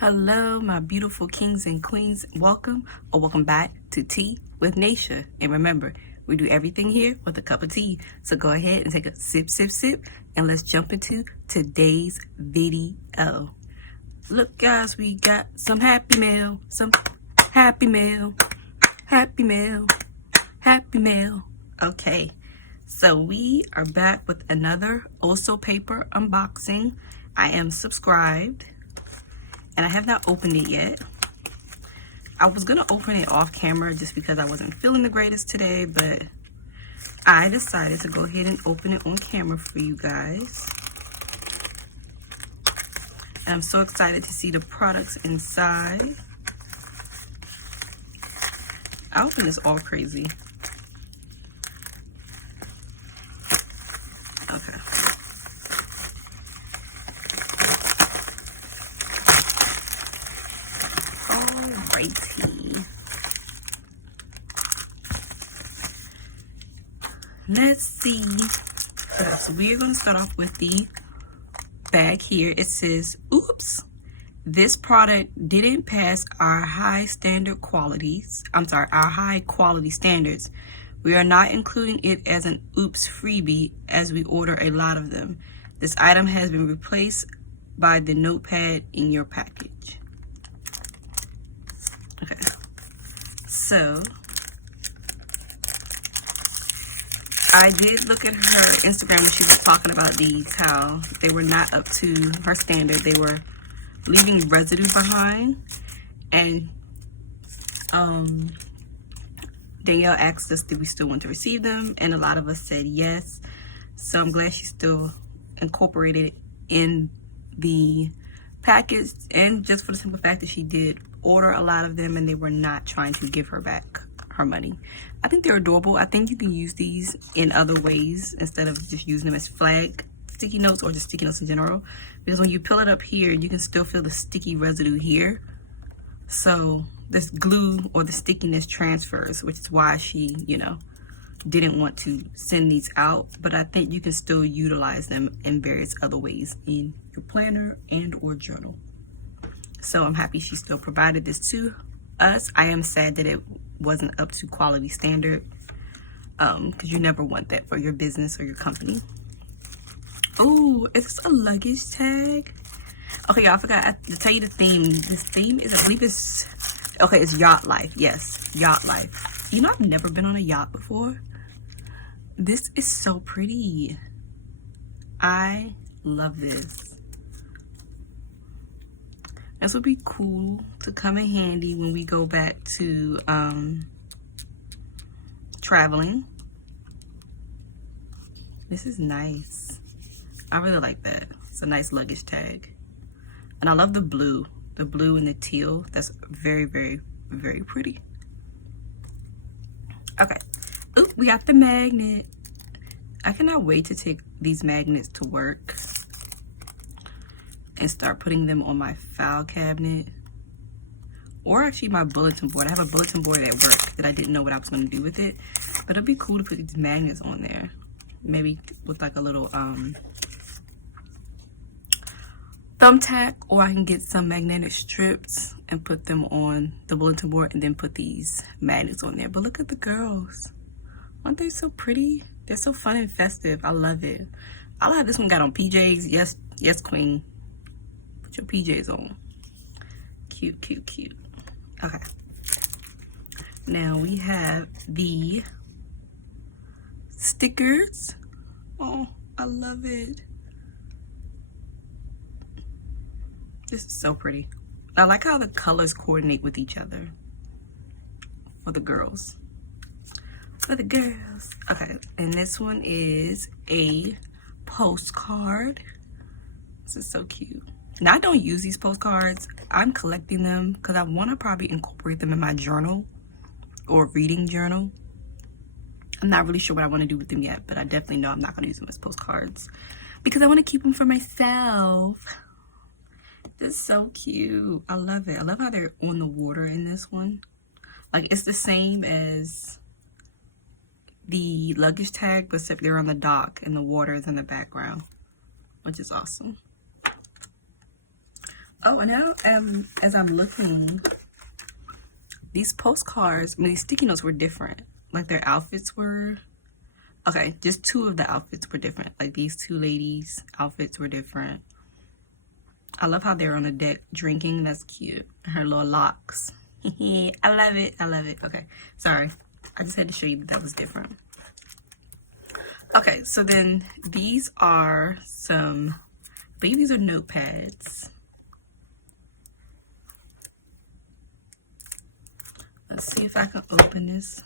Hello, my beautiful kings and queens. Welcome or welcome back to Tea with Naysha. And remember, we do everything here with a cup of tea. So go ahead and take a sip, sip, sip, and let's jump into today's video. Look, guys, we got some happy mail, happy mail, happy mail, happy mail. Okay, so we are back with another Oso paper unboxing. I am subscribed. And I have not opened it yet. I was gonna open it off camera just because I wasn't feeling the greatest today, but I decided to go ahead and open it on camera for you guys. And I'm so excited to see the products inside. I open this all crazy. Okay. Alrighty. Let's see. So we are going to start off with the bag here. It says, oops, this product didn't pass our high quality standards. We are not including it as an oops freebie as we order a lot of them. This item has been replaced by the notepad in your package. Okay, so I did look at her Instagram when she was talking about these, how they were not up to her standard. They were leaving residue behind. And Danielle asked us, did we still want to receive them? And a lot of us said yes. So I'm glad she still incorporated it in the package. And just for the simple fact that she did order a lot of them and they were not trying to give her back her money. I think they're adorable. I think you can use these in other ways instead of just using them as flag sticky notes or just sticky notes in general, because when you peel it up here you can still feel the sticky residue here, so this glue or the stickiness transfers, which is why she didn't want to send these out. But I think you can still utilize them in various other ways in your planner and or journal. So I'm happy she still provided this to us. I am sad that it wasn't up to quality standard, because you never want that for your business or your company. Oh, is this a luggage tag? Okay, y'all, I forgot to tell you the theme. This theme is, I believe it's, okay, it's yacht life. Yes, yacht life. You know, I've never been on a yacht before. This is so pretty. I love this. This would be cool to come in handy when we go back to traveling. This is nice. I really like that. It's a nice luggage tag. And I love the blue and the teal. That's very, very, very pretty. Okay. Oop, we got the magnet. I cannot wait to take these magnets to work and start putting them on my file cabinet, or actually my bulletin board. I have a bulletin board at work that I didn't know what I was going to do with it, but it'd be cool to put these magnets on there, maybe with like a little thumbtack, or I can get some magnetic strips and put them on the bulletin board and then put these magnets on there. But look at the girls. Aren't they so pretty? They're so fun and festive. I love it. I'll have this one got on PJs. Yes, yes, queen. Put your PJs on. Cute, cute, cute. Okay. Now we have the stickers. Oh, I love it. This is so pretty. I like how the colors coordinate with each other for the girls. For the girls. Okay, and this one is a postcard. This is so cute. Now, I don't use these postcards. I'm collecting them because I want to probably incorporate them in my journal or reading journal. I'm not really sure what I want to do with them yet, but I definitely know I'm not going to use them as postcards because I want to keep them for myself. This is so cute. I love it. I love how they're on the water in this one. Like, it's the same as the luggage tag, but except they're on the dock and the water is in the background, which is awesome. Oh, and now as I'm looking, these postcards, I mean, these sticky notes were different. Like their outfits were, okay, just two of the outfits were different. Like these two ladies' outfits were different. I love how they're on the deck drinking. That's cute. Her little locks. I love it. I love it. Okay, sorry. I just had to show you that that was different. Okay, so then these are some, I believe these are notepads. Let's see if I can open this.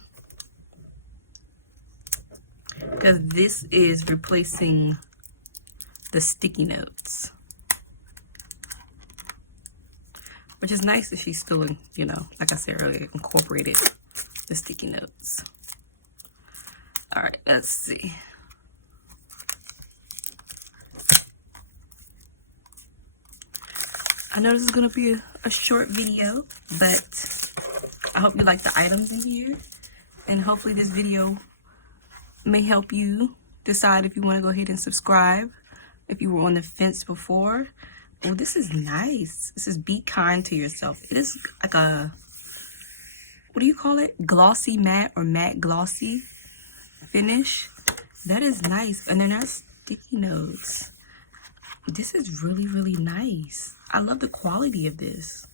Because this is replacing the sticky notes. Which is nice that she's still, you know, like I said earlier, incorporated the sticky notes. All right, let's see. I know this is gonna be a short video, but I hope you like the items in here. And hopefully this video may help you decide if you want to go ahead and subscribe if you were on the fence before. Oh, this is nice. This is Be Kind to Yourself. It is like a, what do you call it? Glossy matte or matte glossy finish. That is nice. And then there's sticky notes. This is really, really nice. I love the quality of this.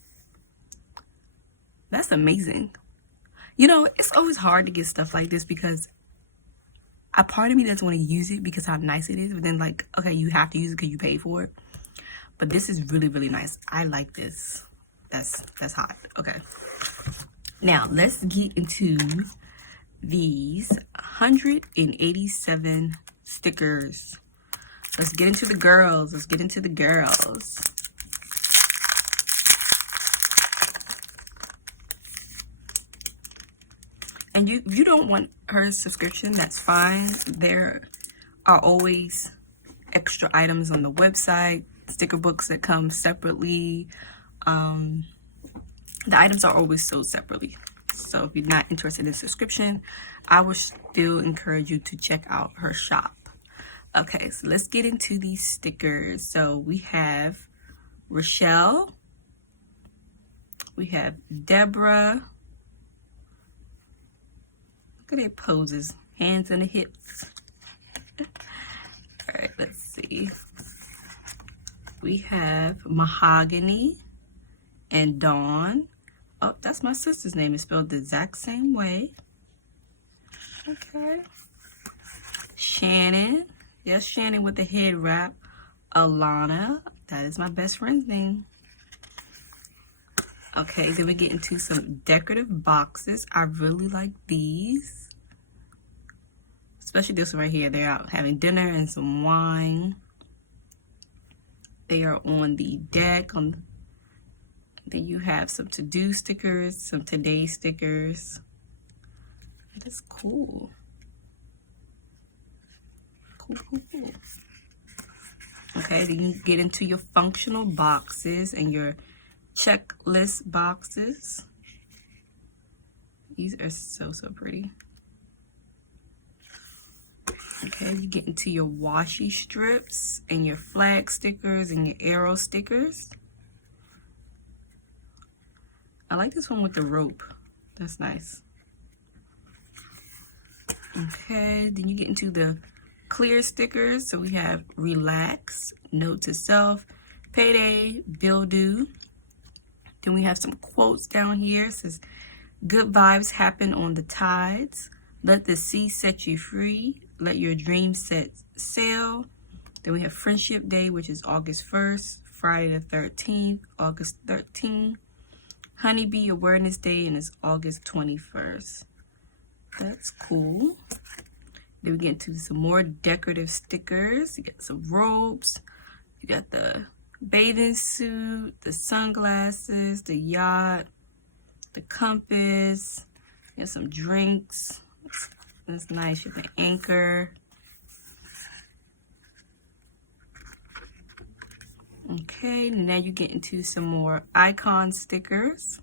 That's amazing. You know, it's always hard to get stuff like this because a part of me doesn't want to use it because how nice it is. But then like, okay, you have to use it because you pay for it. But this is really, really nice. I like this. That's hot. Okay. Now, let's get into these 187 stickers. Let's get into the girls. Let's get into the girls. And you don't want her subscription, that's fine. There are always extra items on the website, sticker books that come separately. The items are always sold separately. So if you're not interested in subscription, I would still encourage you to check out her shop. Okay, so let's get into these stickers. So we have Rochelle. We have Deborah. Look at their poses. Hands on the hips. All right, let's see. We have Mahogany and Dawn. Oh, that's my sister's name. It's spelled the exact same way. Okay. Shannon. Yes, Shannon with the head wrap. Alana. That is my best friend's name. Okay, then we get into some decorative boxes. I really like these. Especially this one right here. They're out having dinner and some wine. They are on the deck. Then you have some to-do stickers, some today stickers. That's cool. Cool. Okay, then you get into your functional boxes and your checklist boxes. These are so pretty. Okay, you get into your washi strips and your flag stickers and your arrow stickers. I like this one with the rope. That's nice. Okay, then you get into the clear stickers. So we have relax, note to self, payday, bill due. Then we have some quotes down here. It says, good vibes happen on the tides. Let the sea set you free. Let your dreams set sail. Then we have Friendship Day, which is August 1st, Friday the 13th, August 13th. Honeybee Awareness Day, and it's August 21st. That's cool. Then we get into some more decorative stickers. You got some ropes. You got the bathing suit, the sunglasses, the yacht, the compass. You got some drinks. That's nice. You have the anchor. Okay, now you get into some more icon stickers.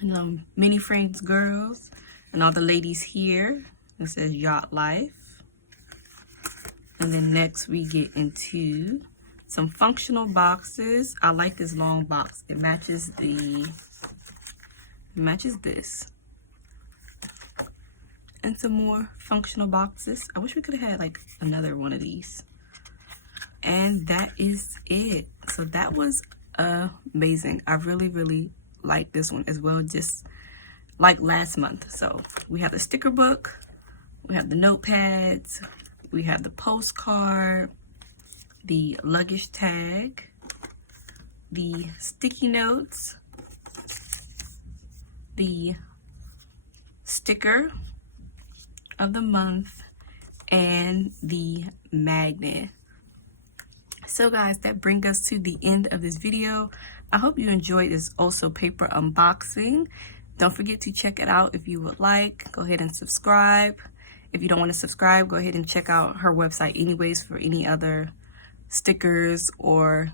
And mini frames girls and all the ladies here. It says Yacht Life. And then next we get into some functional boxes. I like this long box. It matches this. And some more functional boxes. I wish we could have had like another one of these. And that is it. So that was amazing. I really like this one as well, just like last month. So we have the sticker book, we have the notepads, we have the postcard, the luggage tag, the sticky notes, the sticker of the month, and the magnet. So guys, that brings us to the end of this video. I hope you enjoyed this Also Paper unboxing. Don't forget to check it out if you would like. Go ahead and subscribe. If you don't want to subscribe, go ahead and check out her website anyways for any other stickers or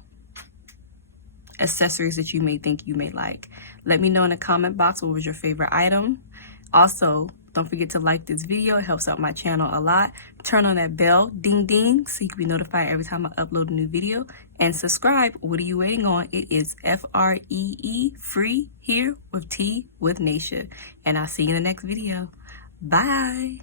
accessories that you may think you may like. Let me know in the comment box what was your favorite item. Also, don't forget to like this video. It helps out my channel a lot. Turn on that bell, ding ding, so you can be notified every time I upload a new video. And subscribe. What are you waiting on? It is FREE, free, here with Tea with Naysha. And I'll see you in the next video. Bye.